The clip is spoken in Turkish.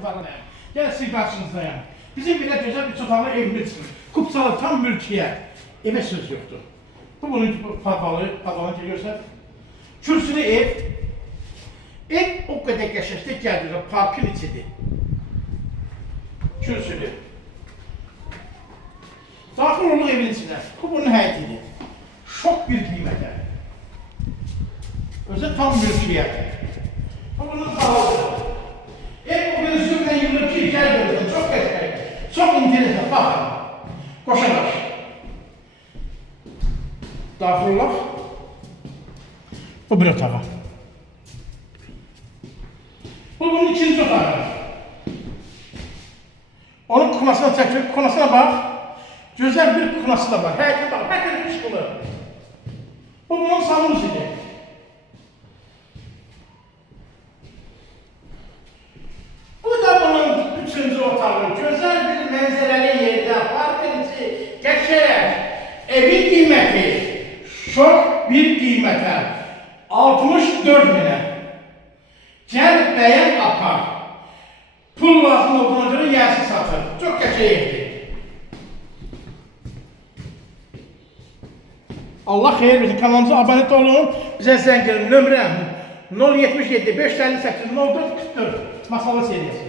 kullanılır. Gel sizin karşınızdayım. Bizim bile güzel bir çatallı evimiz. Kupsalı tam mülkiye. Eve söz yoktu. Bu bunun padalı görsen. Kürsülü ev. Ev o kadar geçiştik geldi. Parkın içidir. Kürsülü. Daxil olduq evin içinə. Bu bunun həyətidir. Şok bir qiymətə. Özü tam mülkiyyət. Bu bunun sağlıdır. Ev o bir sürülə yığılıb ki, gəl görürsən. Çox qəşəng. Çox interesant. Baxın. Qoşadaş. Daxil olaq. Bu bir otağa. Bu bunun ikinci otağı. Onun kunasına çəkir. Kunasına bax. Güzel bir kunası da var. Herkese bak, herkes üç kulu. Bu bunun salonu idi. Bu da bunun üçüncü otağı. Güzel bir mənzərəli yerde, parkın içi, geçerek. Evin kıyməti, çok bir qiymətə. 64 minə. Gəl bəyən apar. Pul lazım olduğuna göre yersiz satır. Çok geçer evdir. Allah xeyir versin. Kanalımıza abone olun. Bize zəng gəlin. Nömrəm 077 558 04 44. Masalı seriyası.